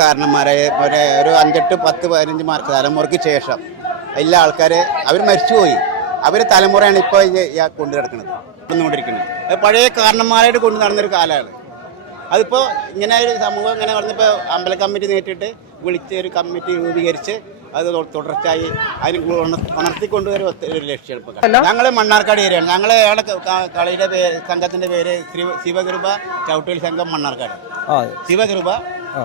കാരണന്മാരെ ഒരു 5-10-15 മാർക്ക് തലമുറയ്ക്ക് ശേഷം എല്ലാ ആൾക്കാർ അവർ മരിച്ചുപോയി. അവരെ തലമുറയാണ് ഇപ്പോൾ കൊണ്ടു കിടക്കുന്നത് കൊണ്ടുകൊണ്ടിരിക്കുന്നത്. അത് പഴയ കാരണന്മാരായിട്ട് കൊണ്ടു നടന്നൊരു കാലമാണ്. അതിപ്പോൾ ഇങ്ങനെ ഒരു സമൂഹം ഇങ്ങനെ പറഞ്ഞപ്പോൾ അമ്പല കമ്മിറ്റി നേരിട്ടിട്ട് വിളിച്ച് ഒരു കമ്മിറ്റി രൂപീകരിച്ച് അത് തുടർച്ചയായി അതിന് ഉണർത്തിക്കൊണ്ടുവരും ഒരു ലക്ഷ്യം. ഞങ്ങൾ മണ്ണാർക്കാട് ഏരിയയാണ്. ഞങ്ങളെ കളിയുടെ സംഘത്തിന്റെ പേര് ശിവകൃപ ചവിട്ടുകളി സംഘം മണ്ണാർക്കാട്. ശിവകൃപ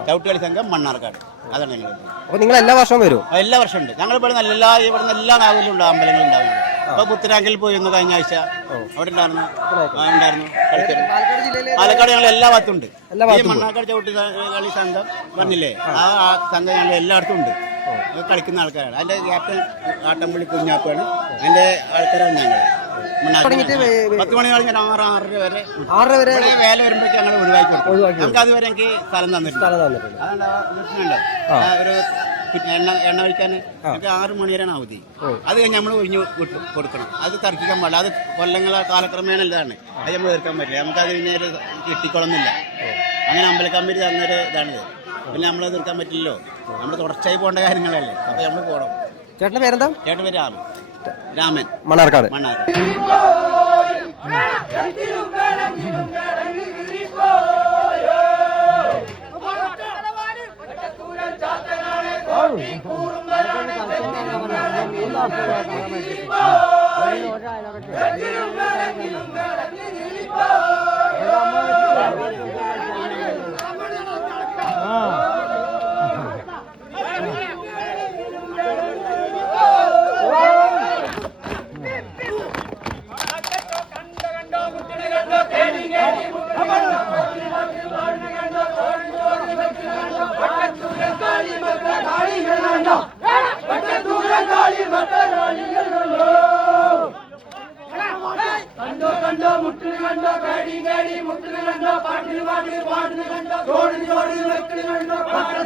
ചവിട്ടുകളി സംഘം മണ്ണാർക്കാട്. അതാണ് ഞങ്ങൾ. അപ്പോൾ നിങ്ങൾ എല്ലാ വർഷവും വരും? എല്ലാ വർഷവും ഉണ്ട്. ഞങ്ങൾ ഇവിടെ എല്ലാ നാവിലും ഉണ്ട് അമ്പലങ്ങളും ഉണ്ടാവുന്നുണ്ട്. ഇപ്പൊ പുത്തനാങ്കിൽ പോയിരുന്നു കഴിഞ്ഞ ആഴ്ച. അവിടെ ഉണ്ടായിരുന്നു പാലക്കാട്. ഞങ്ങൾ എല്ലാ ഭാഗത്തും ഉണ്ട്. ഈ മണ്ണാർക്കാട് ചവിട്ടി കളി സംഘം പറഞ്ഞില്ലേ, ആ സംഘം ഞങ്ങൾ എല്ലായിടത്തും ഉണ്ട്. കളിക്കുന്ന ആൾക്കാരാണ്. അതിന്റെ ക്യാപ്റ്റൻ ആട്ടംപള്ളി കുഞ്ഞാപ്പാണ്. അതിന്റെ ആൾക്കാരാണ് ഞങ്ങൾ. 10 മണി കഴിഞ്ഞാൽ 6 വരെ വേല വരുമ്പോഴേക്ക് ഞങ്ങൾ ഒഴിവാക്കി കൊടുക്കും. നമുക്ക് അതുവരെ എനിക്ക് സ്ഥലം തന്നിട്ടുണ്ട്. ഒരു എണ്ണ ഒഴിക്കാൻ 6 മണി വരെയാണ് അവധി. അത് കഴിഞ്ഞ് നമ്മൾ ഒഴിഞ്ഞു കൊടുക്കണം. അത് തർക്കിക്കാൻ പാടില്ല. അത് കൊല്ലങ്ങളെ കാലക്രമേണ ഇതാണ്. അത് നമ്മൾ തീർക്കാൻ പറ്റില്ല. നമുക്കത് പിന്നെ ഒരു കിട്ടിക്കൊള്ളുന്നില്ല. അങ്ങനെ അമ്പല കമ്മിറ്റി തന്നൊരു ഇതാണിത്. പിന്നെ നമ്മളത് തീർക്കാൻ പറ്റില്ലല്ലോ. നമ്മൾ തുടർച്ചയായി പോകേണ്ട കാര്യങ്ങളല്ലേ. അപ്പൊ നമ്മൾ പോകണം. ചേട്ടൻ്റെ പേരെന്താ? ചേട്ടൻ്റെ പേര് രാമൻ. മണ്ണാർക്കാട്. കണ്ടോ മുട്ടിന് കണ്ടോ കടി കടി മുട്ടിന് കണ്ടോ പാട്ടിന് പാട്ടിന് പാട്ടിന് കണ്ടോ ചോടിന് ചോടിന് വെക്കിന് കണ്ടോ പാട്ടിന്